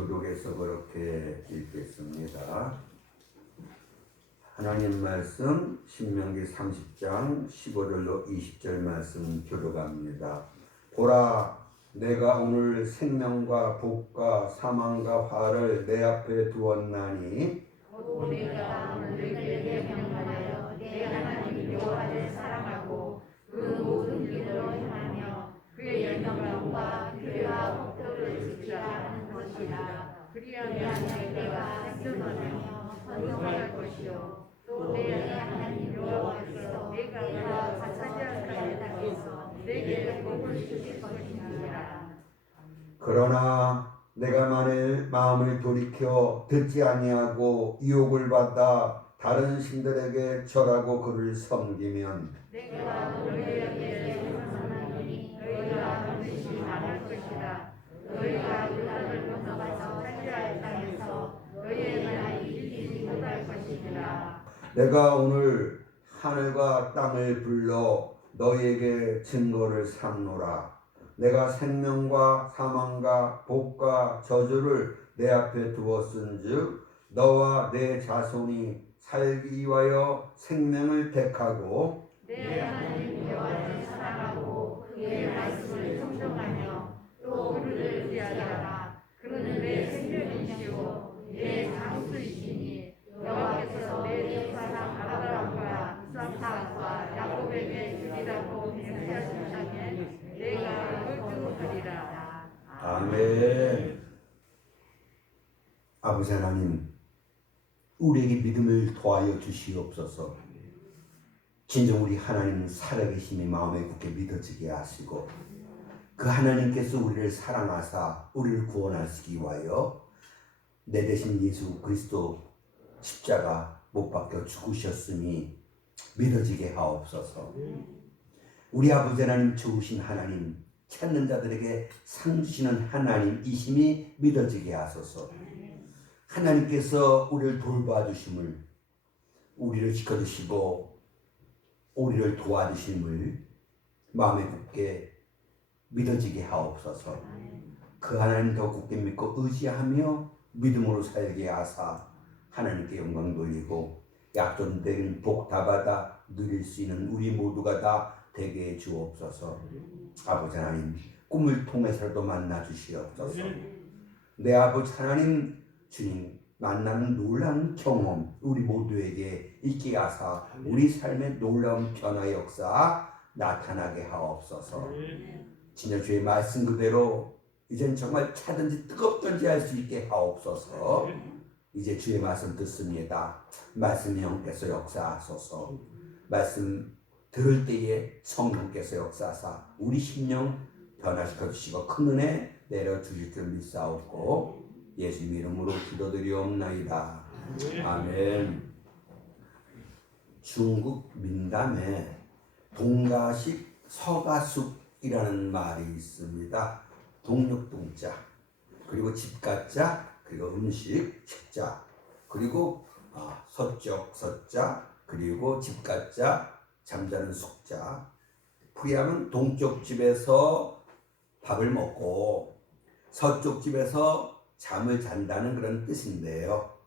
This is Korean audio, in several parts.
교독에서 그렇게 읽겠습니다. 하나님 말씀 신명기 30장 15절로 20절 말씀 교독합니다. 보라, 내가 오늘 생명과 복과 사망과 화를 내 앞에 두었나니 내가 오늘 너희에게 명하여 내 하나님 여호와를 사랑하고 그 모든 길로 행하며 그의 명령과 규례와 법도를 지키라 하는 것이라. 그리하면 내가 승천하며 번성할 것이요 또 내 하나님 여호와께서 내가 차지할 땅에서 내게 복을 주실 것이니라. 그러나 내가 만일 마음을 돌이켜 듣지 아니하고 유혹을 받아 다른 신들에게 절하고 그를 섬기면 내가 너희에게 선언하노니 너희가 반드시 망할 것이라. 너희가 요단을 건너가서 차지할 땅에서 너희의 나라를 이기지 못할 것이니라. 내가 오늘 하늘과 땅을 불러 너희에게 증거를 삼노라. 내가 생명과 사망과 복과 저주를 내 앞에 두었은즉 너와 내 자손이 살기 위하여 생명을 택하고 내 하나님 여호와를 사랑하고 그의 말씀을 청정하며 또 그를 의지하라. 그는 내 생명이시오 내 장수이시니 여호와께서 내 사랑 아브라함과 이삭과 야곱에게 주리라고 맹세하신 땅에 내가 거주하리라. 아멘. 아버지 하나님, 우리에게 믿음을 더하여 주시옵소서. 진정 우리 하나님 살아계심이 마음에 굳게 믿어지게 하시고 그 하나님께서 우리를 사랑하사 우리를 구원하시기 위하여 내 대신 예수 그리스도 십자가 못 박혀 죽으셨으니 믿어지게 하옵소서. 우리 아버지 하나님 좋으신 하나님, 찾는 자들에게 상 주시는 하나님이심이 믿어지게 하소서. 하나님께서 우리를 돌봐주심을, 우리를 지켜주시고 우리를 도와주심을 마음에 굳게 믿어지게 하옵소서. 그 하나님 더 굳게 믿고 의지하며 믿음으로 살게 하사 하나님께 영광 돌리고 약속된 복 다 받아 누릴 수 있는 우리 모두가 다 되게 해 주옵소서. 아버지 하나님, 꿈을 통해서도 만나 주시옵소서. 내 아버지 하나님, 주님 만나는 놀라운 경험 우리 모두에게 있게 하사 우리 삶의 놀라운 변화 역사 나타나게 하옵소서. 진짜 주의 말씀 그대로 이젠 정말 차든지 뜨겁든지 할 수 있게 하옵소서. 이제 주의 말씀 듣습니다. 말씀이 영께서 역사하소서. 말씀 들을 때에 성령께서 역사하사 우리 심령 변화시켜 주시고 큰 은혜 내려 주실 줄 믿사옵고 예수 이름으로 기도드리옵나이다. 아멘. 중국 민담에 동가식 서가숙이라는 말이 있습니다. 동력동자, 그리고 집가자, 그리고 음식 식자, 그리고 서쪽 서자, 그리고 집가자, 잠자는 숙자. 풀이하면 동쪽 집에서 밥을 먹고 서쪽 집에서 잠을 잔다는 그런 뜻인데요.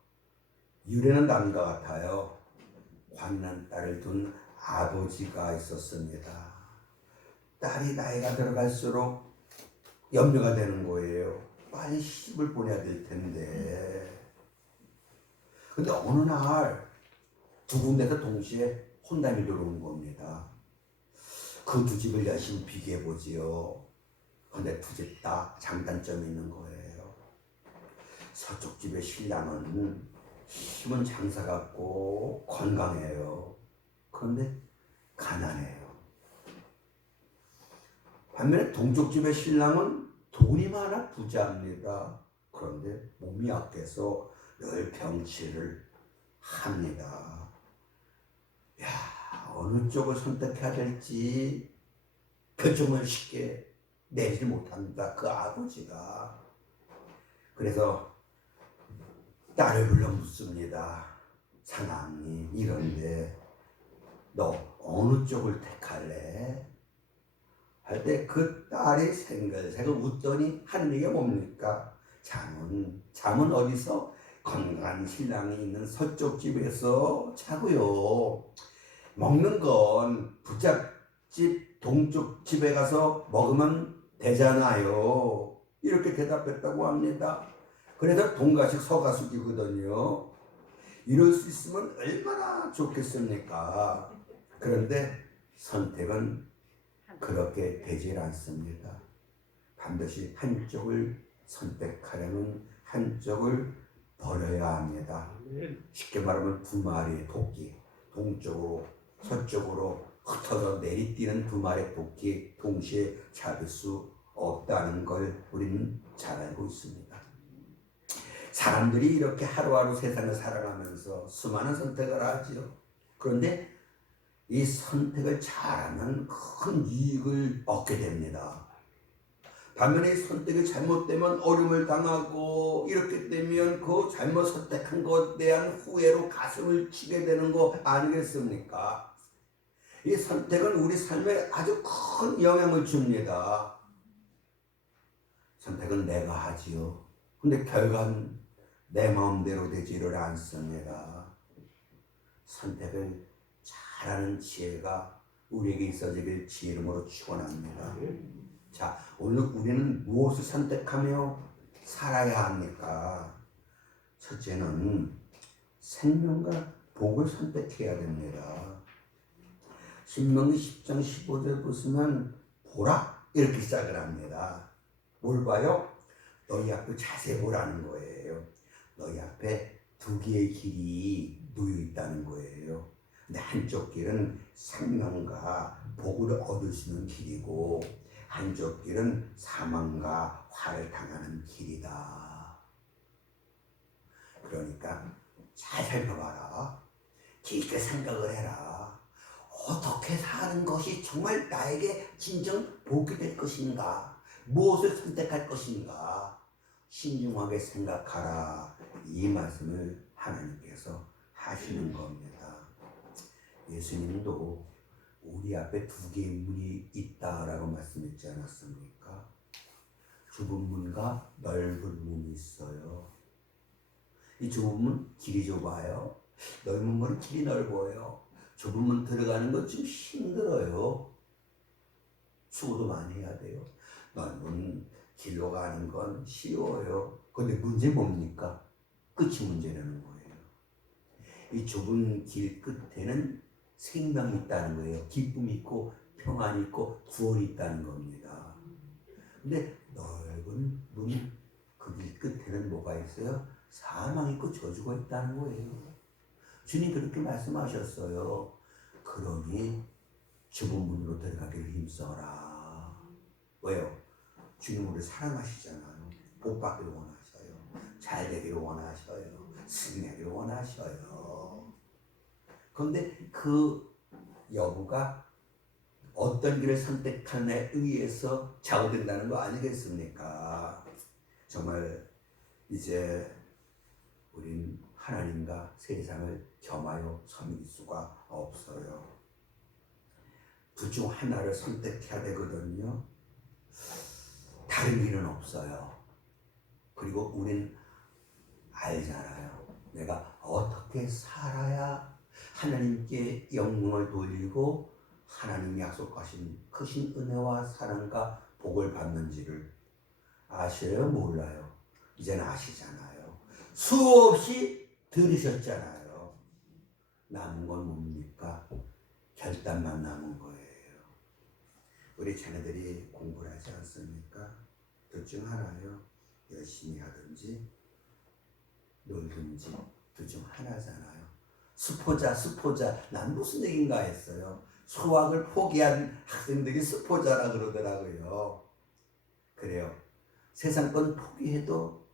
유래는 다음과 같아요. 관난 딸을 둔 아버지가 있었습니다. 딸이 나이가 들어갈수록 염려가 되는 거예요. 빨리 시집을 보내야 될 텐데. 근데 어느 날 두 군데서 동시에 혼담이 들어온 겁니다. 그 두 집을 열심히 비교해보지요. 근데 두 집 다 장단점이 있는 거예요. 서쪽 집의 신랑은 힘은 장사 같고 건강해요. 그런데 가난해요. 반면에 동쪽 집의 신랑은 돈이 많아 부자입니다. 그런데 몸이 약해서 늘 병치를 합니다. 야, 어느 쪽을 선택해야 될지 결정을 쉽게 내지 못합니다. 그 아버지가. 그래서 딸을 불러 묻습니다. 사랑님, 이런데 너 어느 쪽을 택할래? 할 때 그 딸이 생글생글 웃더니 하는 얘기가 뭡니까? 장은 잠은 어디서? 건강한 신랑이 있는 서쪽 집에서 자고요. 먹는 건 부잣집 동쪽 집에 가서 먹으면 되잖아요. 이렇게 대답했다고 합니다. 그래서 동가식 서가숙이거든요. 이럴 수 있으면 얼마나 좋겠습니까? 그런데 선택은 그렇게 되질 않습니다. 반드시 한쪽을 선택하려면 한쪽을 버려야 합니다. 쉽게 말하면 두 마리의 토끼, 동쪽으로 서쪽으로 흩어져 내리뛰는 두 마리의 토끼 동시에 잡을 수 없다는 걸 우리는 잘 알고 있습니다. 사람들이 이렇게 하루하루 세상을 살아가면서 수많은 선택을 하지요. 그런데 이 선택을 잘하면 큰 이익을 얻게 됩니다. 반면에 선택이 잘못되면 어려움을 당하고 이렇게 되면 그 잘못 선택한 것에 대한 후회로 가슴을 치게 되는 거 아니겠습니까? 이 선택은 우리 삶에 아주 큰 영향을 줍니다. 선택은 내가 하지요. 근데 결과는 내 마음대로 되지를 않습니다. 선택을 잘하는 지혜가 우리에게 있어지길 주의 이름으로 축원합니다. 자, 오늘 우리는 무엇을 선택하며 살아야 합니까? 첫째는 생명과 복을 선택해야 됩니다. 신명기 10장 15절 보시면 보라 이렇게 시작을 합니다. 뭘 봐요? 너희 앞을 자세히 보라는 거예요. 너희 앞에 두 개의 길이 놓여 있다는 거예요. 근데 한쪽 길은 생명과 복을 얻을 수 있는 길이고 한쪽 길은 사망과 화를 당하는 길이다. 그러니까 잘 살펴봐라. 깊게 생각을 해라. 어떻게 사는 것이 정말 나에게 진정 복이 될 것인가? 무엇을 선택할 것인가? 신중하게 생각하라. 이 말씀을 하나님께서 하시는 겁니다. 예수님도 우리 앞에 두 개의 문이 있다라고 말씀했지 않았습니까? 좁은 문과 넓은 문이 있어요. 이 좁은 문 길이 좁아요. 넓은 문은 길이 넓어요. 좁은 문 들어가는 건 좀 힘들어요. 수고도 많이 해야 돼요. 넓은 길로 가는 건 쉬워요. 근데 문제 뭡니까? 끝이 문제라는 거예요. 이 좁은 길 끝에는 생명이 있다는 거예요. 기쁨이 있고 평안이 있고 구원이 있다는 겁니다. 근데 넓은 문 그 길 끝에는 뭐가 있어요? 사망이 있고 저주가 있다는 거예요. 주님 그렇게 말씀하셨어요. 그러니 좁은 문으로 들어가기를 힘써라. 왜요? 주님 우리를 사랑하시잖아요. 복 받기를 원하셔요. 잘 되기를 원하셔요. 승리하기를 원하셔요. 그런데 그 여부가 어떤 길을 선택하냐에 의해서 좌우된다는 거 아니겠습니까? 정말 이제 우린 하나님과 세상을 겸하여 섬길 수가 없어요. 둘 중 하나를 선택해야 되거든요. 다른 길은 없어요. 그리고 우린 알잖아요. 내가 어떻게 살아야 하나님께 영광을 돌리고 하나님이 약속하신 크신 은혜와 사랑과 복을 받는지를 아셔요? 몰라요? 이제는 아시잖아요. 수없이 들으셨잖아요. 남은 건 뭡니까? 결단만 남은 거예요. 우리 자녀들이 공부를 하지 않습니까? 둘 중 하나요. 열심히 하든지 놀든지 둘 중 하나잖아요. 수포자 난 무슨 얘기인가 했어요. 수학을 포기한 학생들이 수포자라 그러더라고요. 그래요. 세상 건 포기해도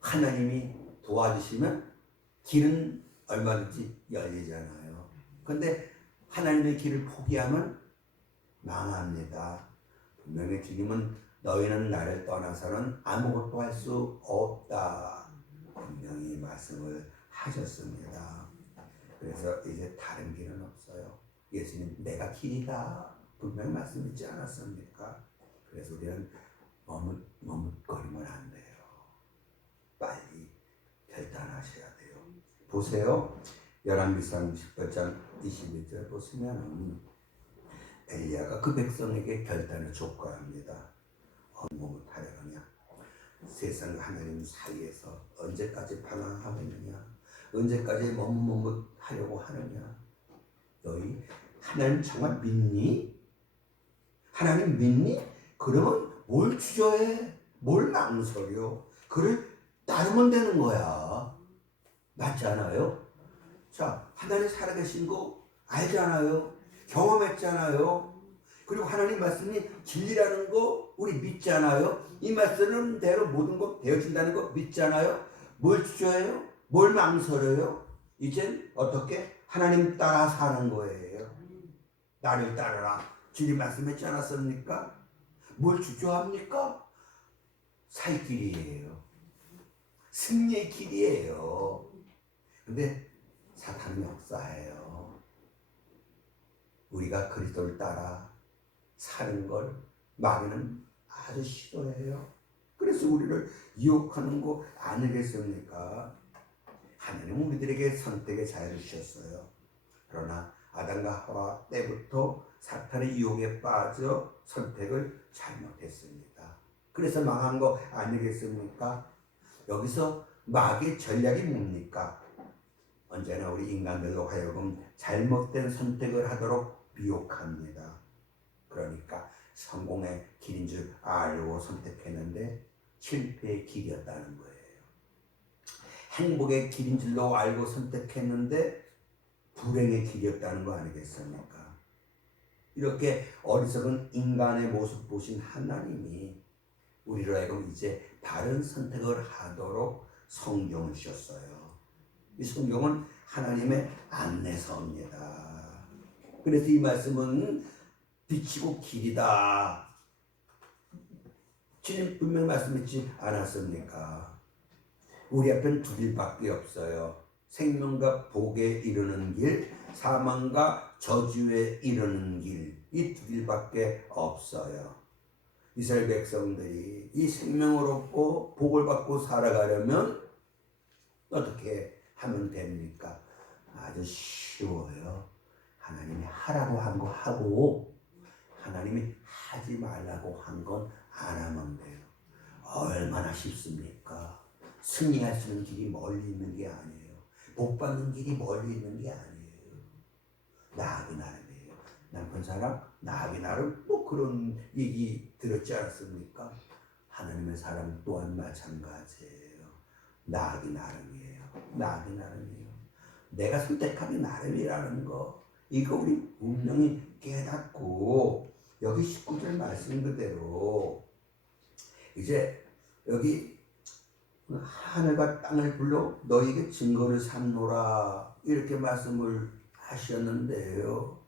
하나님이 도와주시면 길은 얼마든지 열리잖아요. 그런데 하나님의 길을 포기하면 망합니다. 분명히 주님은 너희는 나를 떠나서는 아무것도 할 수 없다. 분명히 말씀을 하셨습니다. 그래서 이제 다른 길은 없어요. 예수님 내가 길이다. 분명히 말씀했지 않았습니까? 그래서 우리는 머뭇거리면 안 돼요. 보세요. 열왕기상 18장 22절 보시면 엘리야가 그 백성에게 결단을 촉구합니다. 어느 몸을 하려느냐, 세상과 하나님 사이에서 언제까지 방황하느냐, 언제까지 머뭇머뭇하려고 하느냐. 너희 하나님 정말 믿니? 하나님 믿니? 그러면 뭘 주저해? 뭘 망설여? 그를 따르면 되는 거야. 맞지 않아요? 자, 하나님 살아계신 거 알잖아요. 경험했잖아요. 그리고 하나님 말씀이 진리라는 거 우리 믿잖아요. 이 말씀은 대로 모든 것 되어진다는 거 믿잖아요. 뭘 주저해요? 뭘 망설여요? 이젠 어떻게? 하나님 따라 사는 거예요. 나를 따르라. 주님 말씀했지 않았습니까? 뭘 주저합니까? 살 길이에요. 승리의 길이에요. 근데 사탄은 역사해요. 우리가 그리스도를 따라 사는 걸 마귀는 아주 싫어해요. 그래서 우리를 유혹하는 거 아니겠습니까? 하나님은 우리들에게 선택의 자유를 주셨어요. 그러나 아담과 하와 때부터 사탄의 유혹에 빠져 선택을 잘못했습니다. 그래서 망한 거 아니겠습니까? 여기서 마귀의 전략이 뭡니까? 언제나 우리 인간들로 하여금 잘못된 선택을 하도록 미혹합니다. 그러니까 성공의 길인 줄 알고 선택했는데 실패의 길이었다는 거예요. 행복의 길인 줄로 알고 선택했는데 불행의 길이었다는 거 아니겠습니까? 이렇게 어리석은 인간의 모습 보신 하나님이 우리로 하여금 이제 바른 선택을 하도록 성경을 주셨어요. 이 성경은 하나님의 안내서입니다. 그래서 이 말씀은 빛이고 길이다. 주님 분명히 말씀했지 않았습니까? 우리 앞엔 두 길밖에 없어요. 생명과 복에 이르는 길, 사망과 저주에 이르는 길. 이 두 길밖에 없어요. 이스라엘 백성들이 이 생명을 얻고 복을 받고 살아가려면 어떻게 하면 됩니까? 아주 쉬워요. 하나님이 하라고 한 거 하고 하나님이 하지 말라고 한 건 안 하면 돼요. 얼마나 쉽습니까? 승리할 수 있는 길이 멀리 있는 게 아니에요. 복 받는 길이 멀리 있는 게 아니에요. 나하기 나름이에요. 남편 사랑, 나하기 나름 뭐 그런 얘기 들었지 않았습니까? 하나님의 사랑 또한 마찬가지예요. 나하기 나름이에요. 나하기 나름이에요. 내가 선택하기 나름이라는 거 이거 우리 분명히 깨닫고 여기 19절 말씀 그대로 이제 여기 하늘과 땅을 불러 너희에게 증거를 삼노라 이렇게 말씀을 하셨는데요.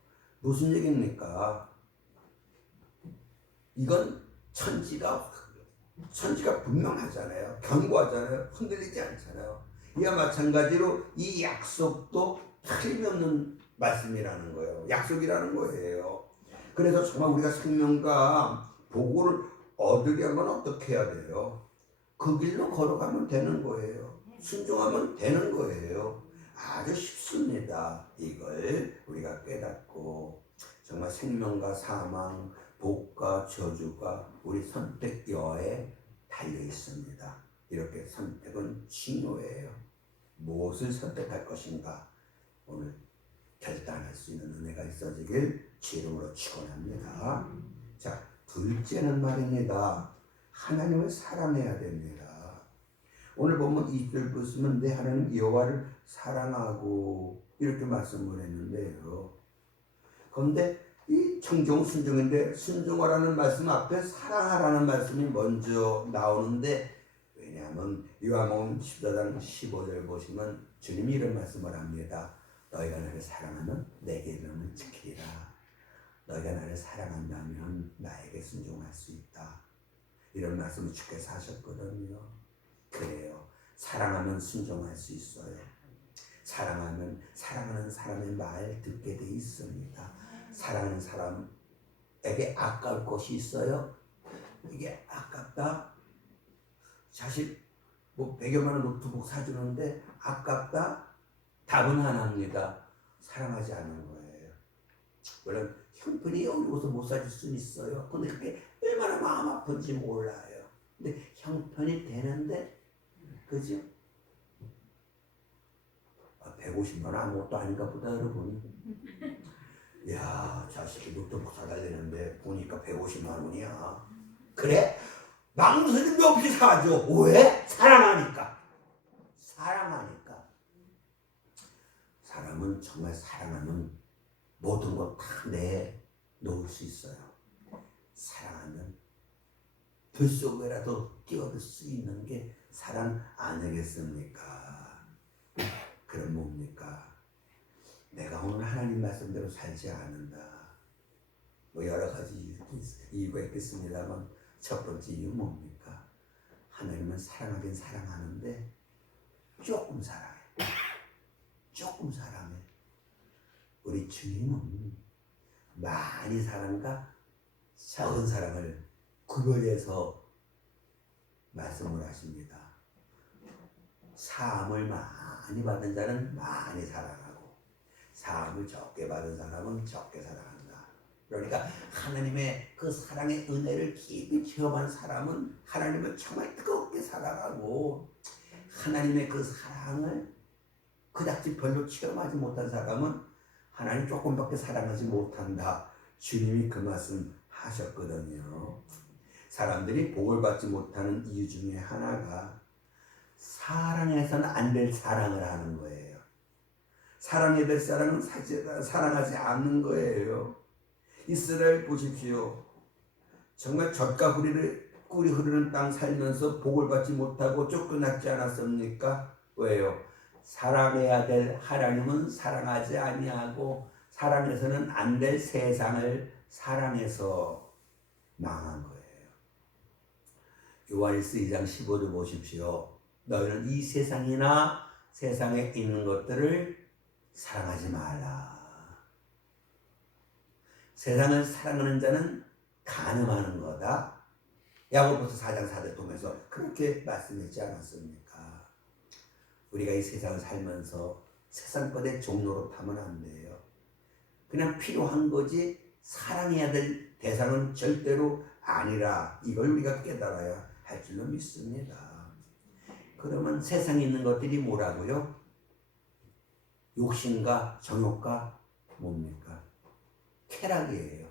무슨 얘기입니까? 이건 천지가 분명하잖아요. 견고하잖아요. 흔들리지 않잖아요. 이와 마찬가지로 이 약속도 틀림없는 말씀이라는 거예요. 약속이라는 거예요. 그래서 정말 우리가 생명과 복을 얻으려면 어떻게 해야 돼요? 그 길로 걸어가면 되는 거예요. 순종하면 되는 거예요. 아주 쉽습니다. 이걸 우리가 깨닫고 정말 생명과 사망, 복과 저주가 우리 선택여에 달려 있습니다. 이렇게 선택은 중요해요. 무엇을 선택할 것인가 오늘 결단할 수 있는 은혜가 있어지길 주 이름으로 축원합니다. 자, 둘째는 말입니다. 하나님을 사랑해야 됩니다. 오늘 보면 2절 보시면 내 하나님 여호와를 사랑하고 이렇게 말씀을 했는데요. 그런데 이 청종 순종인데 순종하라는 말씀 앞에 사랑하라는 말씀이 먼저 나오는데 왜냐하면 요한복음 14장 15절 보시면 주님이 이런 말씀을 합니다. 너희가 나를 사랑하면 내 계명을 지키리라. 너희가 나를 사랑한다면 나에게 순종할 수 있다. 이런 말씀을 주께서 하셨거든요. 그래요. 사랑하면 순종할 수 있어요. 사랑하면 사랑하는 사람의 말 듣게 돼 있습니다. 사랑하는 사람에게 아까울 것이 있어요. 이게 아깝다. 자식 뭐 100여만 원 노트북 사주는데 아깝다. 답은 하나입니다. 사랑하지 않는 거예요. 물론 형편이 어려워서 못 사줄 수는 있어요. 근데 그게 얼마나 마음 아픈지 몰라요. 근데 형편이 되는데, 그죠? 150만 원 아무것도 아닌가 보다, 여러분. 야, 자식이 노트북 사다 되는데 보니까 150만 원이야. 그래? 망설임도 없이 사죠. 왜? 사랑하니까. 사랑하니까. 사람은 정말 사랑하면 모든 것 다 내놓을 수 있어요. 사랑하면 들속에라도 뛰어들 수 있는 게 사랑 아니겠습니까? 그럼 뭡니까? 내가 오늘 하나님 말씀대로 살지 않는다. 뭐 여러 가지 이유가 있겠습니다만 첫 번째 이유 뭡니까? 하나님은 사랑하긴 사랑하는데 조금 사랑해. 조금 사랑해. 우리 주님은 많이 사랑과 적은 사랑을 구별해서 말씀을 하십니다. 사함을 많이 받은 자는 많이 사랑하고 사함을 적게 받은 사람은 적게 사랑한다. 그러니까 하나님의 그 사랑의 은혜를 깊이 체험한 사람은 하나님을 정말 뜨겁게 사랑하고 하나님의 그 사랑을 그닥지 별로 체험하지 못한 사람은 하나님 조금밖에 사랑하지 못한다. 주님이 그 말씀 하셨거든요. 사람들이 복을 받지 못하는 이유 중에 하나가 사랑해서는 안 될 사랑을 하는 거예요. 사랑해야 될 사랑은 사랑하지 않는 거예요. 이스라엘 보십시오. 정말 젖과 꿀이 흐르는 땅 살면서 복을 받지 못하고 쫓겨났지 않았습니까? 왜요? 사랑해야 될 하나님은 사랑하지 아니하고 사랑해서는 안 될 세상을 사랑해서 망한 거예요. 요한일서 2장 15절 보십시오. 너희는 이 세상이나 세상에 있는 것들을 사랑하지 말라. 세상을 사랑하는 자는 간음하는 거다. 야고보서 4장 4절 통해서 그렇게 말씀했지 않았습니까? 우리가 이 세상을 살면서 세상 것의 종로로 타면 안 돼요. 그냥 필요한 거지 사랑해야 될 대상은 절대로 아니라 이걸 우리가 깨달아야 할 줄로 믿습니다. 그러면 세상에 있는 것들이 뭐라고요? 욕심과 정욕과 뭡니까? 쾌락이에요.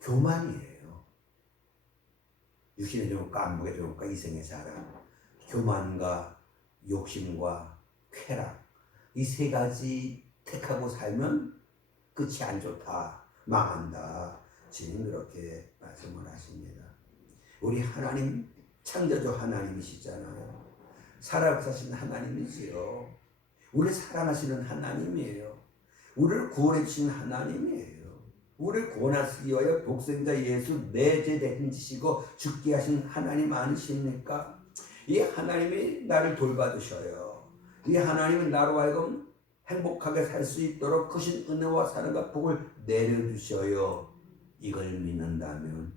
교만이에요. 육신의 정욕과 안목의 정욕과 이생의 사랑, 교만과 욕심과 쾌락, 이 세 가지 택하고 살면 끝이 안 좋다, 망한다. 주님 그렇게 말씀을 하십니다. 우리 하나님 창조주 하나님이시잖아요. 살아계신 하나님이지요. 우리를 사랑하시는 하나님이에요. 우리를 구원해 주신 하나님이에요. 우리를 구원하시기 위하여 독생자 예수 내죄 대신지시고 죽게 하신 하나님 아니십니까? 이 하나님이 나를 돌봐주셔요. 이 하나님은 나로 하여금 행복하게 살 수 있도록 크신 은혜와 사랑과 복을 내려주셔요. 이걸 믿는다면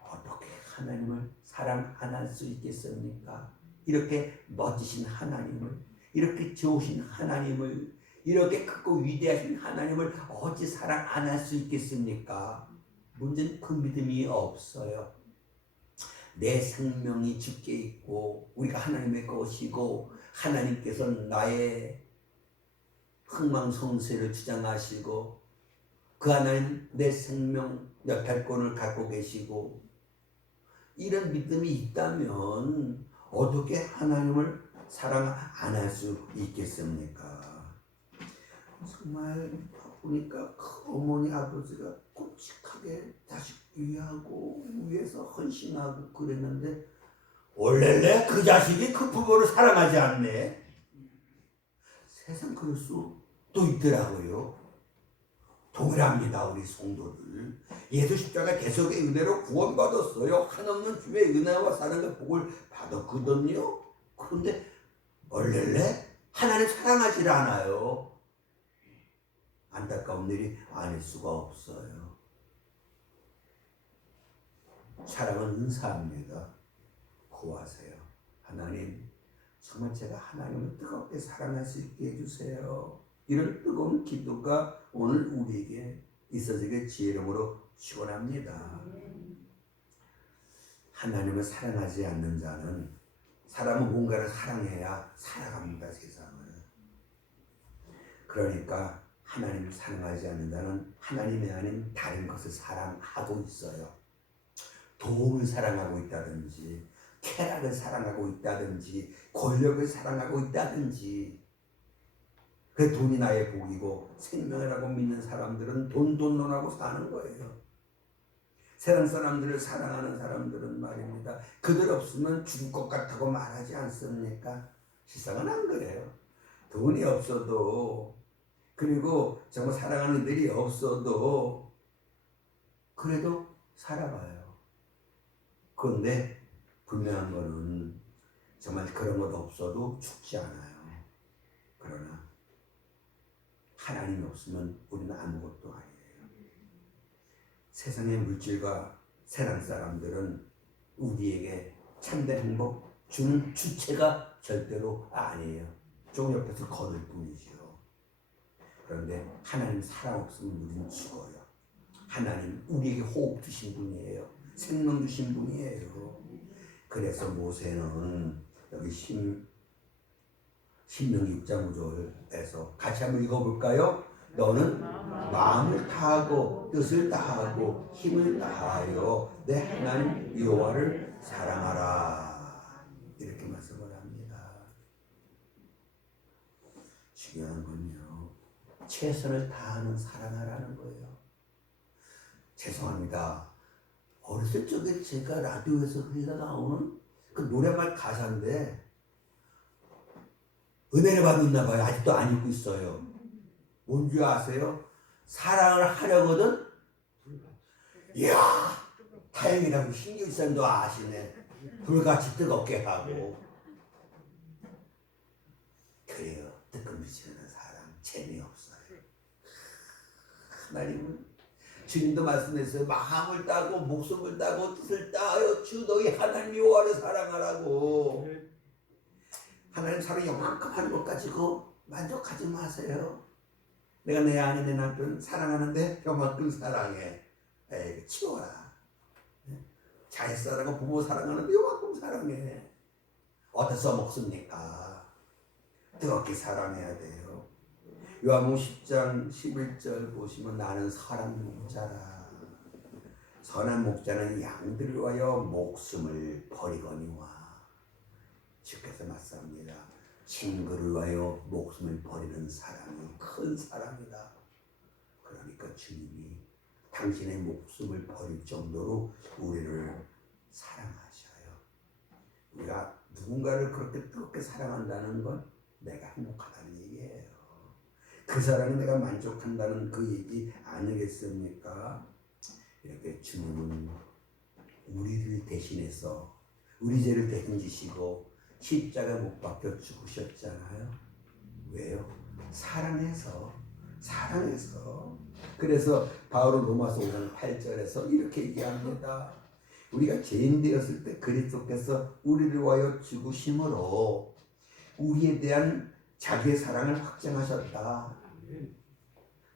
어떻게 하나님을 사랑 안 할 수 있겠습니까? 이렇게 멋지신 하나님을, 이렇게 좋으신 하나님을, 이렇게 크고 위대하신 하나님을 어찌 사랑 안 할 수 있겠습니까? 문제는 그 믿음이 없어요. 내 생명이 주께 있고 우리가 하나님의 것이고 하나님께서 나의 흥망성쇠를 주장하시고 그 하나님 내 생명 여탈권을 갖고 계시고 이런 믿음이 있다면 어떻게 하나님을 사랑 안 할 수 있겠습니까? 정말 보니까 그 어머니 아버지가 끔찍하게 자식 위하고 위해서 헌신하고 그랬는데 원래는 그 자식이 그 부모를 사랑하지 않네. 세상 그럴 수도 있더라고요. 동일합니다. 우리 성도들 예수 십자가 대속의 은혜로 구원받았어요. 한없는 주의 은혜와 사랑과 복을 받았거든요. 그런데 원래는 하나님 사랑하지 않아요. 안타까운 일이 아닐 수가 없어요. 사랑은 은사입니다. 구하세요. 하나님, 정말 제가 하나님을 뜨겁게 사랑할 수 있게 해주세요. 이런 뜨거운 기도가 오늘 우리에게 있어지게 주의 이름으로 축원합니다. 하나님을 사랑하지 않는 자는, 사람은 뭔가를 사랑해야 살아갑니다, 세상을. 그러니까 하나님을 사랑하지 않는 자는 하나님이 아닌 다른 것을 사랑하고 있어요. 돈을 사랑하고 있다든지, 쾌락을 사랑하고 있다든지, 권력을 사랑하고 있다든지. 그 돈이 나의 복이고 생명이라고 믿는 사람들은 돈론하고 사는 거예요. 세상 사람들을 사랑하는 사람들은 말입니다, 그들 없으면 죽을 것 같다고 말하지 않습니까? 세상은 안 그래요. 돈이 없어도, 그리고 정말 사랑하는 일이 없어도 그래도 살아가요. 그런데 분명한 거는 정말 그런 것 없어도 죽지 않아요. 그러나 하나님이 없으면 우리는 아무것도 아니에요. 세상의 물질과 세상 사람들은 우리에게 참된 행복 주는 주체가 절대로 아니에요. 조금 옆에서 거둘 뿐이죠. 그런데 하나님 사랑 없으면 우리는 죽어요. 하나님 우리에게 호흡 주신 분이에요. 생명 주신 분이에요. 그래서 모세는 여기 신명기 6장 5절에서 같이 한번 읽어볼까요? 너는 마음을 다하고 뜻을 다하고 힘을 다하여 내 하나님 여호와를 사랑하라. 이렇게 말씀을 합니다. 중요한 건요, 최선을 다하는 사랑하라는 거예요. 죄송합니다. 어렸을 적에 제가 라디오에서 흘러나오는 그 노래말 가사인데 은혜를 받았나 봐요. 아직도 안 읽고 있어요. 뭔지 아세요? 사랑을 하려거든. 이야, 다행이라고 신규일선도 아시네. 불같이 뜨겁게 하고. 그래요. 뜨끈미치는 사랑 재미없어요. 하나님은 주님도 말씀했어요. 마음을 따고 목숨을 따고 뜻을 따하여 주 너희 하나님 여호와를 사랑하라고. 하나님 사랑 요만큼 하는 것 가지고 만족하지 마세요. 내가 내 아내 내 남편 사랑하는데 요만큼 사랑해. 에이, 치워라. 자식 사랑하고 부모 사랑하는데 요만큼 사랑해. 어디서 써먹습니까? 뜨겁게 사랑해야 돼요. 요한복음 10장 11절 보시면 나는 선한 목자라. 선한 목자는 양들을 위하여 목숨을 버리거니와. 주께서 말씀합니다. 친구를 위하여 목숨을 버리는 사랑이 큰 사랑이다. 그러니까 주님이 당신의 목숨을 버릴 정도로 우리를 사랑하셔요. 우리가 누군가를 그렇게 뜨겁게 사랑한다는 건 내가 행복하다는 얘기예요. 그 사랑에 내가 만족한다는 그 얘기 아니겠습니까? 이렇게 주님은 우리를 대신해서 우리 죄를 대신 지시고 십자가 못 박혀 죽으셨잖아요. 왜요? 사랑해서. 그래서 바울은 로마서 5장 8절에서 이렇게 얘기합니다. 우리가 죄인 되었을 때 그리스도께서 우리를 위하여 죽으심으로 우리에 대한 자기의 사랑을 확증하셨다.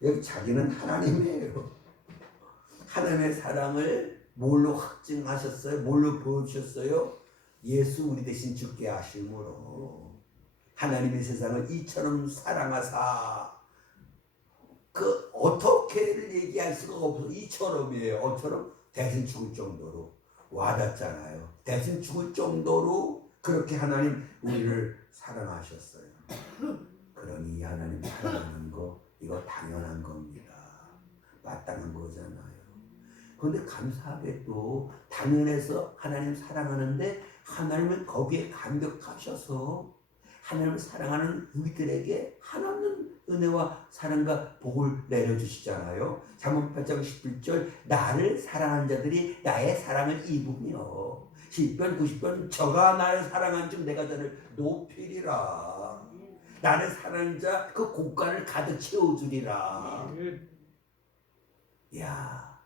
여기 자기는 하나님이에요. 하나님의 사랑을 뭘로 확증하셨어요? 뭘로 보여주셨어요? 예수 우리 대신 죽게 하심으로. 하나님의 세상을 이처럼 사랑하사. 그 어떻게를 얘기할 수가 없어. 이처럼이에요. 어처럼 대신 죽을 정도로 와닿잖아요. 대신 죽을 정도로 그렇게 하나님 우리를 사랑하셨어요. 그러니 하나님 사랑하는 거 이거 당연한 겁니다. 마땅한 거잖아요. 그런데 감사하게도 당연해서 하나님 사랑하는데 하나님은 거기에 감격하셔서 하나님을 사랑하는 우리들에게 한없는 은혜와 사랑과 복을 내려주시잖아요. 잠언 8장 11절 나를 사랑하는 자들이 나의 사랑을 입으며 시편 90편 저가 나를 사랑한 즉 내가 저를 높이리라. 나를 사랑하는 자 그 곳간을 가득 채워주리라. 이야,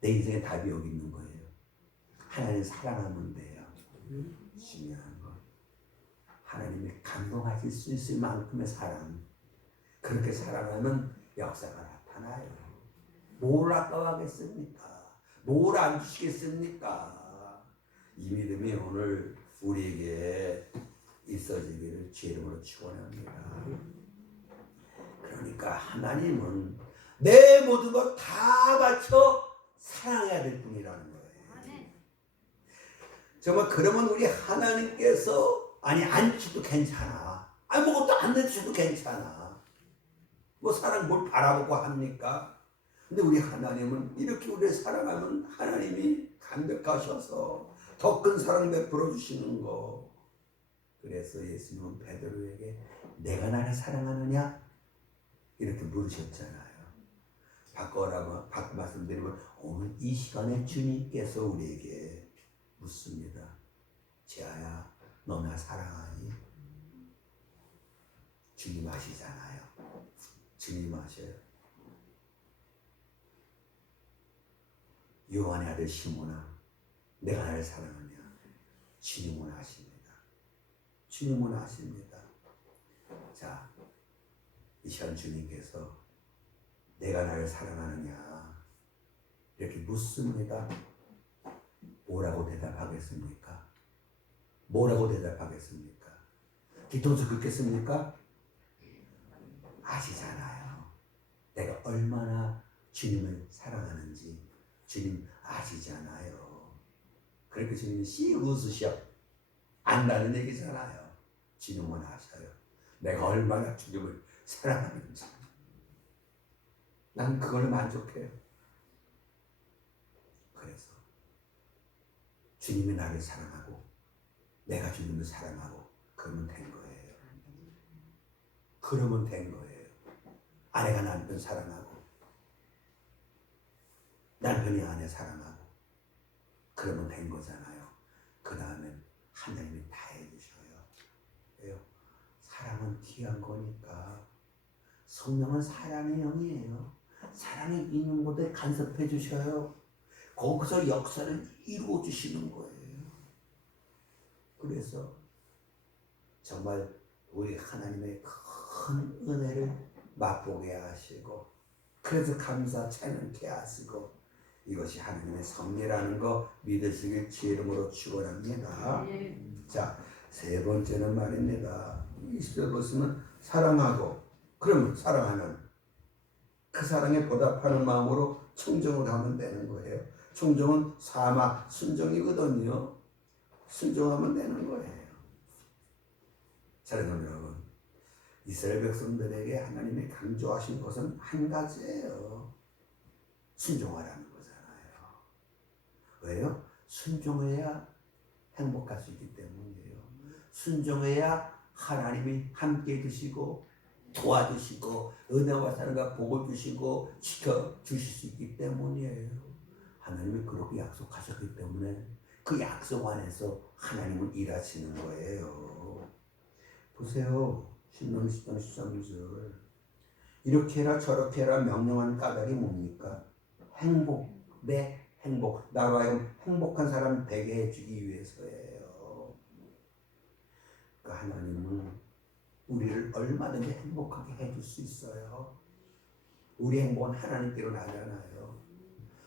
내 인생의 답이 여기 있는 거예요. 하나님 사랑하면 돼요. 중요한 건 하나님이 감동하실 수 있을 만큼의 사랑, 그렇게 사랑하면 역사가 나타나요. 뭘 아까워하겠습니까? 뭘 안 주시겠습니까? 이 믿음이 오늘 우리에게 있어지기를 주의 이름으로 축원합니다. 그러니까 하나님은 내 모든 것 다 바쳐 사랑해야 될 뿐이라는 거예요. 정말 그러면 우리 하나님께서 안 주도 괜찮아. 아무것도 안 내주셔도 괜찮아. 뭐 사랑 뭘 바라보고 합니까? 근데 우리 하나님은 이렇게 우리를 사랑하면 하나님이 감격하셔서 더 큰 사랑 베풀어 주시는 거. 그래서 예수님은 베드로에게 내가 나를 사랑하느냐? 이렇게 물으셨잖아요. 바꿔 말씀드리면 오늘 이 시간에 주님께서 우리에게 묻습니다. 제아야, 너 나 사랑하니? 주님 아시잖아요. 주님 아셔요. 요한의 아들 시몬아, 내가 나를 사랑하냐? 주님은 아십니다. 주님은 아십니다. 자, 이 시간 주님께서 내가 나를 사랑하느냐 이렇게 묻습니다. 뭐라고 대답하겠습니까? 뭐라고 대답하겠습니까? 뒤통수 긋겠습니까? 아시잖아요. 내가 얼마나 주님을 사랑하는지 주님 아시잖아요. 그렇게 주님이 씩 웃으셔. 안다는 얘기잖아요. 주님은 아셔요. 내가 얼마나 주님을 사랑하는지. 난 그걸로 만족해요. 그래서 주님이 나를 사랑하고 내가 주님을 사랑하고 그러면 된 거예요. 그러면 된 거예요. 아내가 남편 사랑하고 남편이 아내 사랑하고 그러면 된 거잖아요. 그 다음엔 하나님이 다 해주셔요. 왜요? 사랑은 귀한 거니까. 성령은 사랑의 영이에요. 사랑이 있는 곳에 간섭해 주셔요. 거기서 역사를 이루어 주시는 거예요. 그래서 정말 우리 하나님의 큰 은혜를 맛보게 하시고 그래서 감사 찬양케 하시고 이것이 하나님의 섭리라는 거 믿으시길 주의 이름으로 축원합니다. 자, 세 번째는 말입니다. 20절 보시면 사랑하고 그러면 사랑하는 그 사랑에 보답하는 마음으로 청정을 하면 되는 거예요. 청정은 사마 순종이거든요. 순종하면 되는 거예요. 사랑하는 여러분, 이스라엘 백성들에게 하나님이 강조하신 것은 한 가지예요. 순종하라는 거잖아요. 왜요? 순종해야 행복할 수 있기 때문이에요. 순종해야 하나님이 함께 해주시고 도와주시고 은혜와 사랑과 복을 주시고 지켜주실 수 있기 때문이에요. 하나님이 그렇게 약속하셨기 때문에 그 약속 안에서 하나님은 일하시는 거예요. 보세요. 신명기 10장 13절 이렇게 해라 저렇게 해라 명령하는 까닭이 뭡니까? 행복, 내 행복, 나로 하여금 행복한 사람 되게 해주기 위해서예요. 그러니까 하나님은 우리를 얼마든지 행복하게 해줄 수 있어요. 우리 행복은 하나님께로 나잖아요.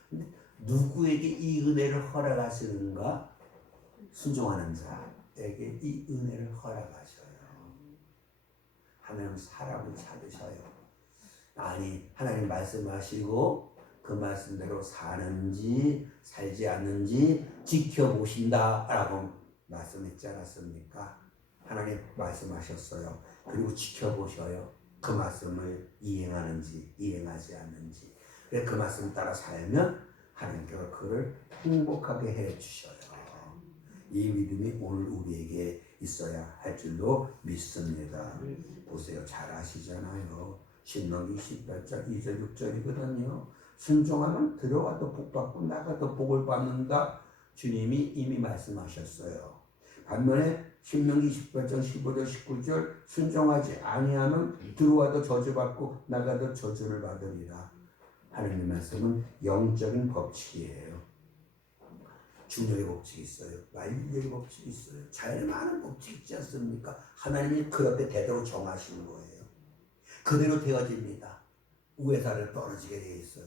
근데 누구에게 이 은혜를 허락하시는가? 순종하는 자에게 이 은혜를 허락하셔요. 하나님 사람을 찾으셔요. 아니 하나님 말씀하시고 그 말씀대로 사는지 살지 않는지 지켜보신다라고 말씀했지 않았습니까? 하나님 말씀하셨어요. 그리고 지켜보셔요. 그 말씀을 이행하는지 이행하지 않는지. 그 말씀 따라 살면 하나님께서 그를 행복하게 해주셔요. 이 믿음이 오늘 우리에게 있어야 할 줄로 믿습니다. 보세요. 잘 아시잖아요. 신명기 18장 2절 6절이거든요. 순종하면 들어가도 복 받고 나가도 복을 받는다. 주님이 이미 말씀하셨어요. 반면에 신명기 18장 15절 19절 순종하지 아니하면 들어와도 저주받고 나가도 저주를 받으리라. 하나님 말씀은 영적인 법칙이에요. 중력의 법칙이 있어요. 만유인력의 법칙이 있어요. 자연에 많은 법칙이 있지 않습니까? 하나님이 그 옆에 대대로 정하시는 거예요. 그대로 되어집니다. 위에서 아래로 떨어지게 되어 있어요.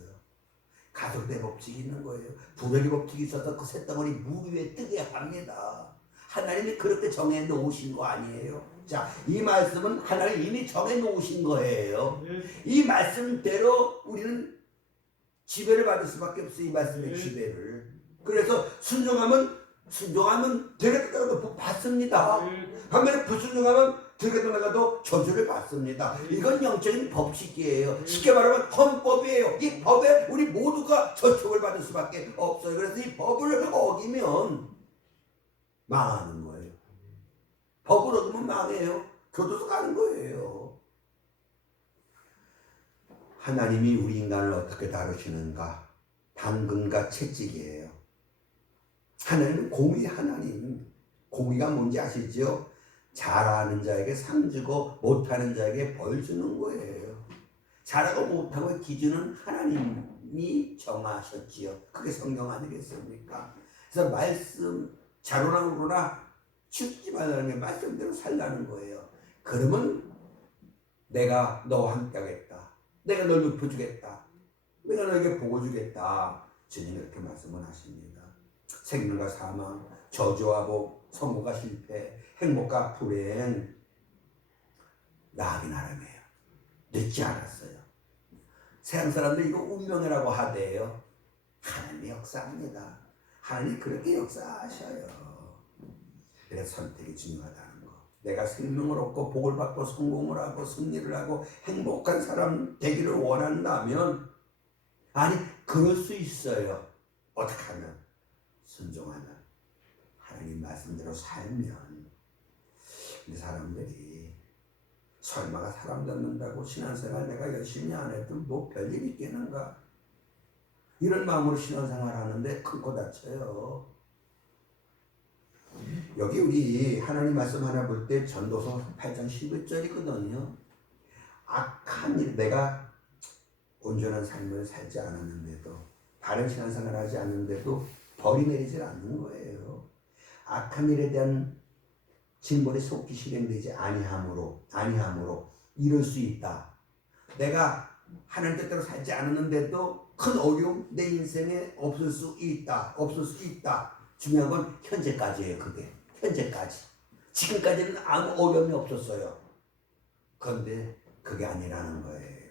가속대 법칙이 있는 거예요. 부력의 법칙이 있어서 그 쇳덩어리 물 위에 뜨게 합니다. 하나님이 그렇게 정해 놓으신 거 아니에요? 자, 이 말씀은 하나님 이미 정해 놓으신 거예요. 이 말씀대로 우리는 지배를 받을 수밖에 없어요. 이 말씀의 지배를. 그래서 순종하면 되겠다고 받습니다. 반면에 불순종하면 되겠다고 저주를 받습니다. 이건 영적인 법칙이에요. 쉽게 말하면 헌법이에요. 이 법에 우리 모두가 저촉을 받을 수밖에 없어요. 그래서 이 법을 어기면 망하는 거예요. 법을 어기면 망해요. 교도소 가는 거예요. 하나님이 우리 인간을 어떻게 다루시는가? 당근과 채찍이에요. 하나님은 공의 하나님. 공의가 뭔지 아시죠? 잘하는 자에게 상 주고 못하는 자에게 벌 주는 거예요. 잘하고 못하고의 기준은 하나님이 정하셨지요. 그게 성경 아니겠습니까? 그래서 말씀 자로나 우로나 죽지 말라는 게 말씀대로 살라는 거예요. 그러면 내가 너와 함께 하겠다. 내가 널 높여주겠다. 내가 너에게 복을 주겠다. 주님이 이렇게 말씀을 하십니다. 생명과 사망, 저주와 복, 성공과 실패, 행복과 불행, 나으긴 하람이에요. 늦지 않았어요. 세상 사람들 이거 운명이라고 하대요. 하나님이 역사합니다. 하나님이 그렇게 역사하셔요. 그래서 선택이 중요하다는 거. 내가 생명을 얻고 복을 받고 성공을 하고 승리를 하고 행복한 사람 되기를 원한다면, 아니 그럴 수 있어요. 어떻게 하면? 순종하면, 하나님 말씀대로 살면. 근데 사람들이 설마가 사람 잡는다고 신앙생활 내가 열심히 안 해도 뭐 별일 있겠는가, 이런 마음으로 신앙생활 하는데 큰 코 다쳐요. 여기 우리 하나님 말씀 하나 볼 때 전도서 8장 11절이거든요. 악한 일, 내가 온전한 삶을 살지 않았는데도, 바른 신앙생활 하지 않는데도 벌이 내리질 않는 거예요. 악한 일에 대한 징벌이 속히 실행되지 아니함으로 이럴 수 있다. 내가 하나님 뜻대로 살지 않았는데도 큰 어려움 내 인생에 없을 수 있다. 중요한 건 현재까지예요. 그게 현재까지. 지금까지는 아무 어려움이 없었어요. 그런데 그게 아니라는 거예요.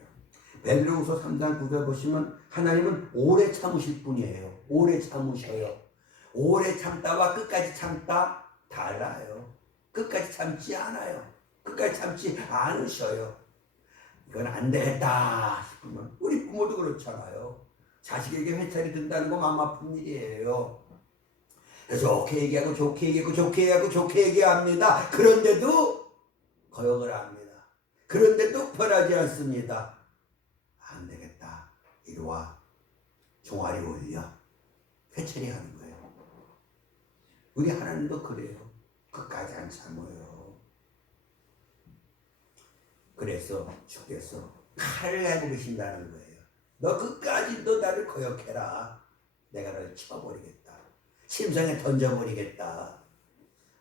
베드로후서 3장 9절 보시면 하나님은 오래 참으실 분이에요. 오래 참으셔요. 오래 참다와 끝까지 참다 달라요. 끝까지 참지 않아요. 끝까지 참지 않으셔요. 이건 안 되겠다 싶으면, 우리 부모도 그렇잖아요. 자식에게 회찰이 든다는 거 마음 아픈 일이에요. 좋게 얘기합니다. 그런데도 거역을 합니다. 그런데도 변하지 않습니다. 안 되겠다. 이리 와. 종아리 올려. 회찰이 하는 거예요. 우리 하나님도 그래요. 끝까지 안 참아요. 그래서 주께서 칼을 가지고 계신다는 거예요. 너 끝까지 너 나를 거역해라. 내가 너를 쳐버리겠다. 심상에 던져버리겠다.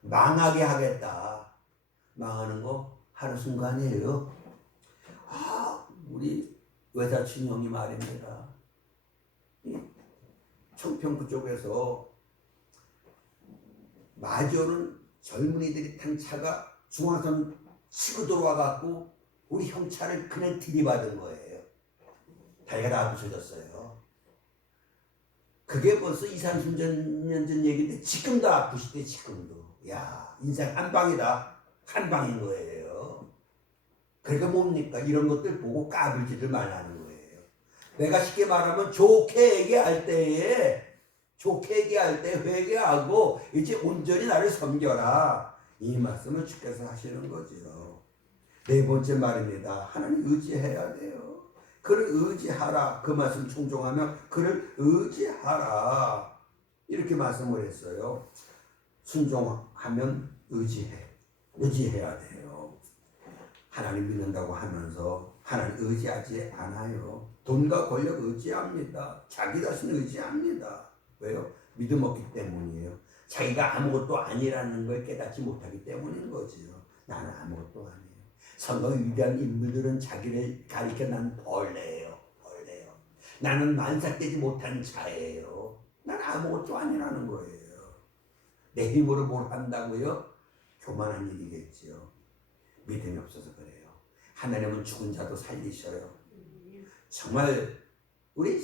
망하게 하겠다. 망하는 거 한순간이에요. 우리 외사촌 형이 말입니다. 청평 그쪽에서 마주오는 젊은이들이 탄 차가 중앙선 치고 들어와갖고 우리 형 차를 그냥 들이받은 거예요. 다리가 다 부서졌어요. 그게 벌써 20-30년 전 얘기인데 지금도 아프시대. 지금도. 야, 인생 한 방이다. 한 방인 거예요. 그러니까 뭡니까? 이런 것들 보고 까불지를 말라는 거예요. 내가 쉽게 말하면 좋게 얘기할 때 회개하고 이제 온전히 나를 섬겨라. 이 말씀을 주께서 하시는 거죠. 네 번째 말입니다. 하나님 의지해야 돼요. 그를 의지하라. 그 말씀 충종하며 그를 의지하라. 이렇게 말씀을 했어요. 순종하면 의지해야 돼요. 하나님 믿는다고 하면서 하나님 의지하지 않아요. 돈과 권력 의지합니다. 자기 자신 의지합니다. 왜요? 믿음 없기 때문이에요. 자기가 아무것도 아니라는 걸 깨닫지 못하기 때문인 거지요. 나는 아무것도 아니에요. 성경의 위대한 인물들은 자기를 가리켜 난 벌레예요. 벌레요. 나는 만삭되지 못한 자예요. 나는 아무것도 아니라는 거예요. 내 힘으로 뭘 한다고요? 교만한 일이겠지요. 믿음이 없어서 그래요. 하나님은 죽은 자도 살리셔요. 정말 우리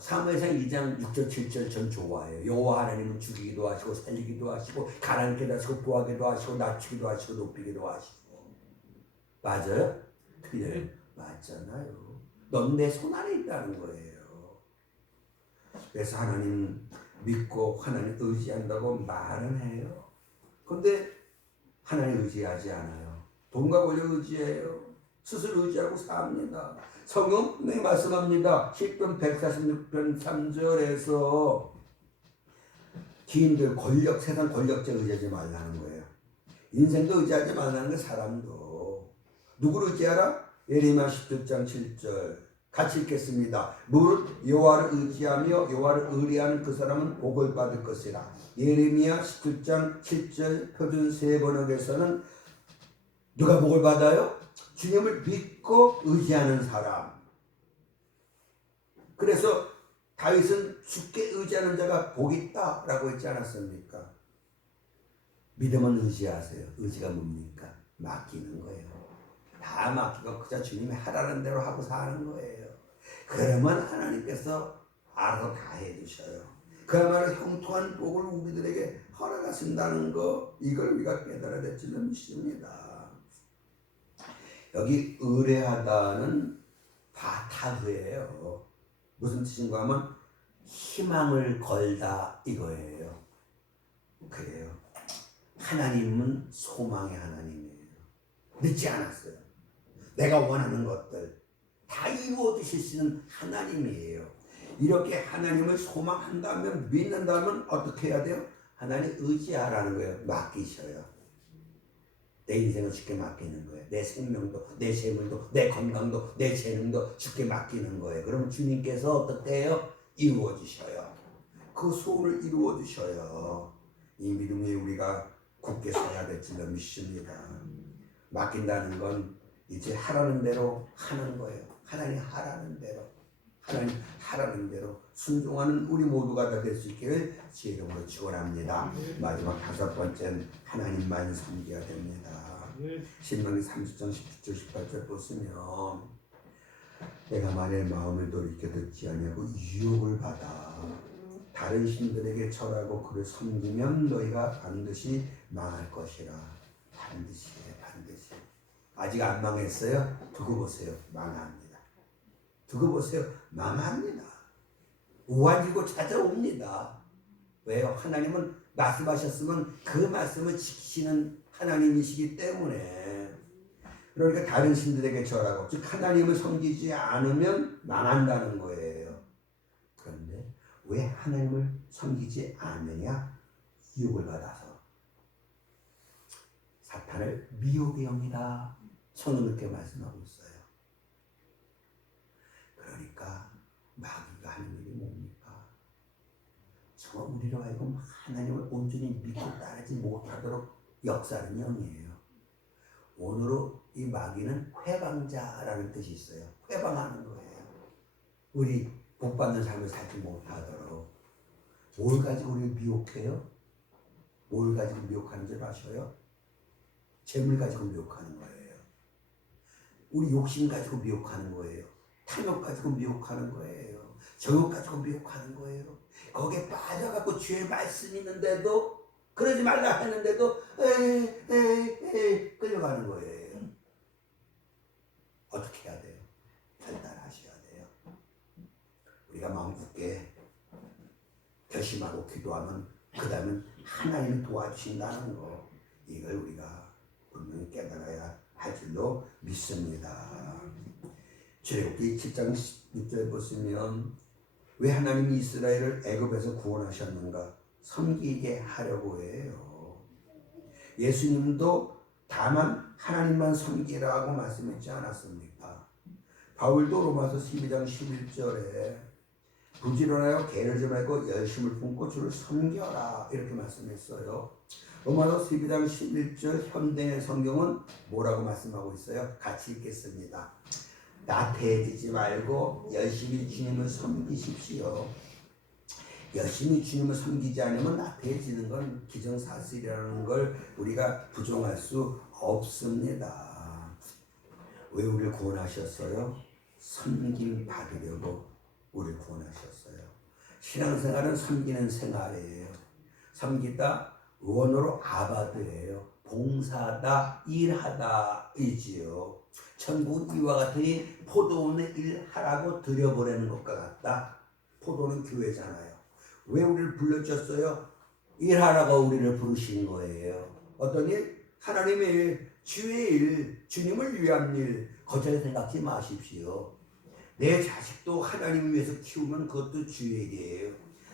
사무엘상 2장 6절 7절 전 좋아해요. 여호와 하나님은 죽이기도 하시고 살리기도 하시고 가라앉게도 하시고 구하기도 하시고 낮추기도 하시고 높이기도 하시고. 맞아요? 틀려요? 맞잖아요. 넌 내 손 안에 있다는 거예요. 그래서 하나님 믿고 하나님 의지한다고 말은 해요. 그런데 하나님 의지하지 않아요. 돈과 권력 의지해요. 스스로 의지하고 삽니다. 성경 분명히 말씀합니다. 시편 146편 3절에서 기인들 권력, 세상 권력자 의지하지 말라는 거예요. 인생도 의지하지 말라는 게 사람도. 누구를 의지하라? 예레미야 17장 7절 같이 읽겠습니다. 무릇 여호와를 의지하며 여호와를 의뢰하는 그 사람은 복을 받을 것이라. 예레미야 17장 7절 표준 세번역에서는 누가 복을 받아요? 주님을 믿고 의지하는 사람. 그래서 다윗은 주께 의지하는 자가 복이 있다라고 했지 않았습니까? 믿음은 의지하세요. 의지가 뭡니까? 맡기는 거예요. 다 맡기고 그저 주님이 하라는 대로 하고 사는 거예요. 그러면 하나님께서 알아서 다 해주셔요. 그야말로 형통한 복을 우리들에게 허락하신다는 거, 이걸 우리가 깨달아야 될 줄은 믿습니다. 여기 의뢰하다는 바타흐예요. 무슨 뜻인가 하면 희망을 걸다 이거예요. 그래요. 하나님은 소망의 하나님이에요. 늦지 않았어요. 내가 원하는 것들 다 이루어 주시는 하나님이에요. 이렇게 하나님을 소망한다면 믿는다면 어떻게 해야 돼요? 하나님 의지하라는 거예요. 맡기셔요. 내 인생을 주께 맡기는 거예요. 내 생명도, 내 재물도, 내 건강도, 내 재능도 주께 맡기는 거예요. 그러면 주님께서 어떻게 해요? 이루어 주셔요. 그 소원을 이루어 주셔요. 이 믿음 위에 우리가 굳게 서야 될 줄로 믿습니다. 맡긴다는 건 이제 하라는 대로 하는 거예요. 하나님 하라는 대로. 하나님 하라는 대로 순종하는 우리 모두가 다 될 수 있기를 제 이름으로 축원합니다. 마지막 다섯 번째는 하나님만 섬겨야 됩니다. 신명기 30장 17절 18절 보시면 내가 만일 마음을 돌이켜 듣지 아니하고 유혹을 받아 다른 신들에게 절하고 그를 섬기면 너희가 반드시 망할 것이라. 반드시. 아직 안 망했어요? 두고 보세요. 망합니다. 두고 보세요. 망합니다. 우아지고 찾아옵니다. 왜요? 하나님은 말씀하셨으면 그 말씀을 지키시는 하나님이시기 때문에. 그러니까 다른 신들에게 절하고 즉 하나님을 섬기지 않으면 망한다는 거예요. 그런데 왜 하나님을 섬기지 않느냐? 유혹을 받아서. 사탄을 미혹의 영이다. 성은 그렇게 말씀하고 있어요. 그러니까 마귀가 하는 일이 뭡니까? 정말 우리로 하여금 하나님을 온전히 믿고 따르지 못하도록 역사하는 영이에요. 오늘로 이 마귀는 회방자라는 뜻이 있어요. 회방하는 거예요. 우리 복받는 삶을 살지 못하도록. 뭘 가지고 우리를 미혹해요? 뭘 가지고 미혹하는 줄 아셔요? 재물 가지고 미혹하는 거예요. 우리 욕심 가지고 미혹하는 거예요. 탐욕 가지고 미혹하는 거예요. 정욕 가지고 미혹하는 거예요. 거기에 빠져갖고 주의 말씀이 있는데도 그러지 말라 했는데도 끌려가는 거예요. 어떻게 해야 돼요? 결단하셔야 돼요. 우리가 마음 굳게 결심하고 기도하면 그 다음은 하나님이 도와주신다는 거, 이걸 우리가 분명히 깨달아야 할 줄로 믿습니다. 출애굽기 7장 16절 보시면 왜 하나님이 이스라엘을 애굽에서 구원하셨는가? 섬기게 하려고 해요. 예수님도 다만 하나님만 섬기라고 말씀했지 않았습니까? 바울도 로마서 12장 11절에 부지런하여 게으르지 말고 열심을 품고 주를 섬겨라 이렇게 말씀했어요. 로마서 12장 11절 현대 성경은 뭐라고 말씀하고 있어요? 같이 읽겠습니다. 나태해지지 말고 열심히 주님을 섬기십시오. 열심히 주님을 섬기지 않으면 나태해지는 건 기정사실이라는 걸 우리가 부정할 수 없습니다. 왜 우리를 구원하셨어요? 섬김 받으려고 우리를 구원하셨어요. 신앙생활은 섬기는 생활이에요. 섬기다 원어로 아바드예요. 봉사다, 일하다 이지요. 천국 이와 같으니 포도원에 일하라고 들여보내는 것과 같다. 포도는 교회잖아요. 왜 우리를 불러주셨어요? 일하라고 우리를 부르신 거예요. 어떤 일? 하나님의 일, 주의 일, 주님을 위한 일. 거절에 생각지 마십시오. 내 자식도 하나님을 위해서 키우면 그것도 주의 일이에요.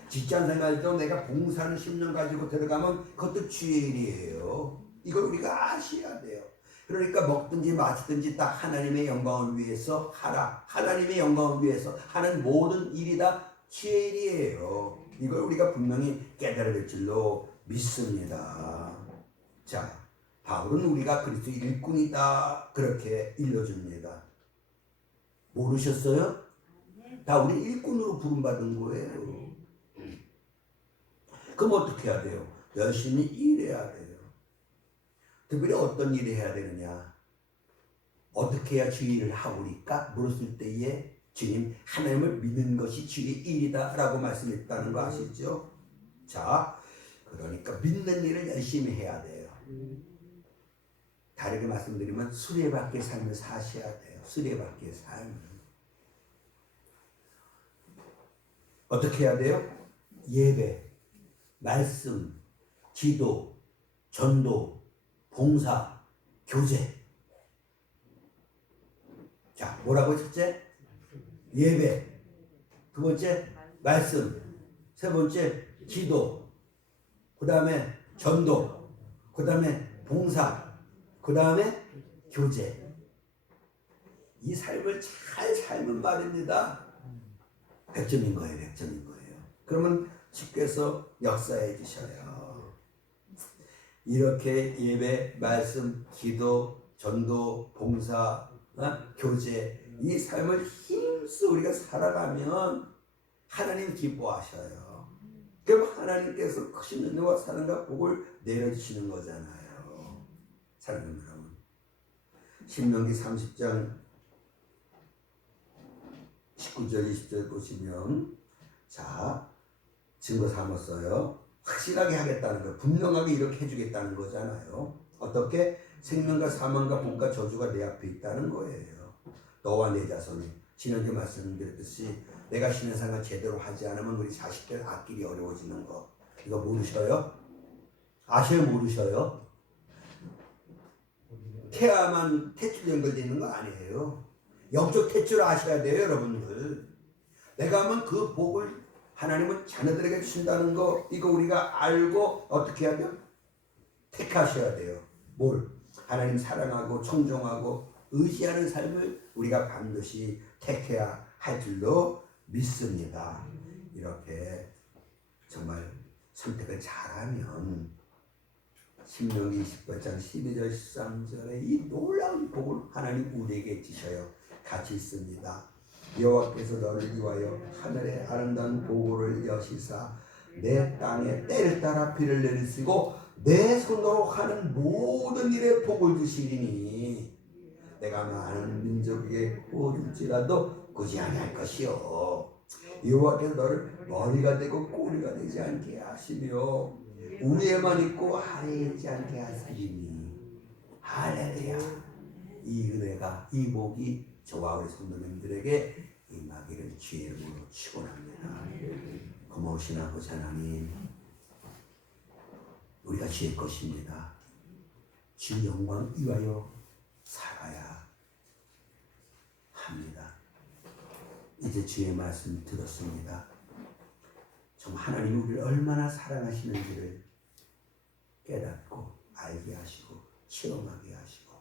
직장생활도 내가 봉사하는 10년 가지고 들어가면 그것도 주의 일이에요. 이걸 우리가 아셔야 돼요. 그러니까 먹든지 마시든지 다 하나님의 영광을 위해서 하라. 하나님의 영광을 위해서 하는 모든 일이 다 주의 일이에요. 이걸 우리가 분명히 깨달아야 될 줄로 믿습니다. 자, 바울은 우리가 그리스도 일꾼이다 그렇게 일러줍니다. 모르셨어요? 다 우리 일꾼으로 부름받은 거예요. 그럼 어떻게 해야 돼요? 열심히 일해야 돼요. 특별히 어떤 일을 해야 되느냐? 어떻게 해야 주의 일을 하오리까? 물었을 때에 주님 하나님을 믿는 것이 주의 일이다 라고 말씀했다는 거 아시죠? 자, 그러니까 믿는 일을 열심히 해야 돼요. 다르게 말씀드리면 수레바퀴의 삶을 사셔야 돼요. 수레바퀴의 삶을. 어떻게 해야 돼요? 예배, 말씀, 기도, 전도, 봉사, 교제. 자, 뭐라고 첫째? 예배. 두 번째, 말씀. 세 번째, 기도. 그 다음에 전도. 그 다음에 봉사. 그 다음에 교제. 이 삶을 잘 살면 말입니다. 100점인 거예요. 100점인 거예요. 그러면 주께서 역사해 주셔요. 이렇게 예배, 말씀, 기도, 전도, 봉사, 교제 이 삶을 힘써 우리가 살아가면 하나님 기뻐하셔요. 그럼 하나님께서 크신 은혜와 사랑과 복을 내려주시는 거잖아요. 사랑하는 여러분, 신명기 30장 19절 20절 보시면 자 증거 삼았어요. 확실하게 하겠다는 거예요. 분명하게 이렇게 해주겠다는 거잖아요. 어떻게? 생명과 사망과 복과 저주가 내 앞에 있다는 거예요. 너와 내 자손이 지난주에 말씀드렸듯이 내가 신앙생활 제대로 하지 않으면 우리 자식들 앞길이 어려워지는 거 이거 모르셔요? 아셔요? 모르셔요? 태아만 탯줄 연결되어 있는 거 아니에요. 영적 탯줄 아셔야 돼요. 여러분들 내가 하면 그 복을 하나님은 자녀들에게 주신다는 거 이거 우리가 알고 어떻게 해야 돼요? 택하셔야 돼요. 뭘? 하나님 사랑하고 청종하고 의지하는 삶을 우리가 반드시 택해야 할 줄로 믿습니다. 이렇게 정말 선택을 잘하면 신명기 28장 12절 13절에 이 놀라운 복을 하나님 우리에게 주셔요. 같이 있습니다. 여호와께서 너를 위하여 하늘의 아름다운 보고를 여시사 내 땅에 때를 따라 비를 내리시고 내 손으로 하는 모든 일에 복을 주시리니 내가 많은 민족에게 보줄지라도 꾸지 아니할 것이요. 여호와께서 너를 머리가 되고 꼬리가 되지 않게 하시며 위에만 있고 아래에 있지 않게 하시리니 할렐루야. 이 은혜가 이 복이 저와 우리 성도님들에게 임하기를 주의 이름으로 축원합니다. 고마우신 아버지 하나님, 우리가 주의 것입니다. 주 영광 위하여 살아야 합니다. 이제 주의 말씀 들었습니다. 정말 하나님 우리를 얼마나 사랑하시는지를 깨닫고 알게 하시고 체험하게 하시고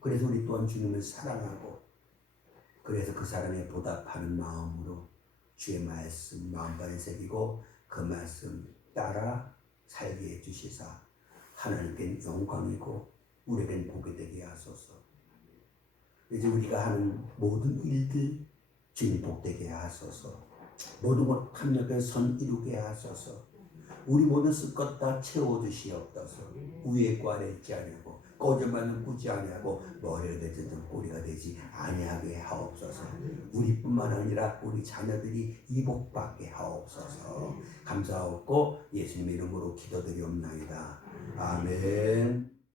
그래서 우리 또한 주님을 사랑하고 그래서 그 사랑에 보답하는 마음으로 주의 말씀 마음간에 새기고 그 말씀 따라 살게 해주시사 하나님께 영광이고 우리에겐 복이 되게 하소서. 이제 우리가 하는 모든 일들 주님 복되게 하소서. 모든 것 합력해 선 이루게 하소서. 우리 모든 쓸 것 다 채워주시옵소서. 위에 거 아래 있지 아니하고 꺼져만은 꾸지 아니하고 머리가 되든 꼬리가 되지 아니하게 하옵소서. 우리뿐만 아니라 우리 자녀들이 이 복 받게 하옵소서. 감사하고 예수님 이름으로 기도드리옵나이다. 아멘.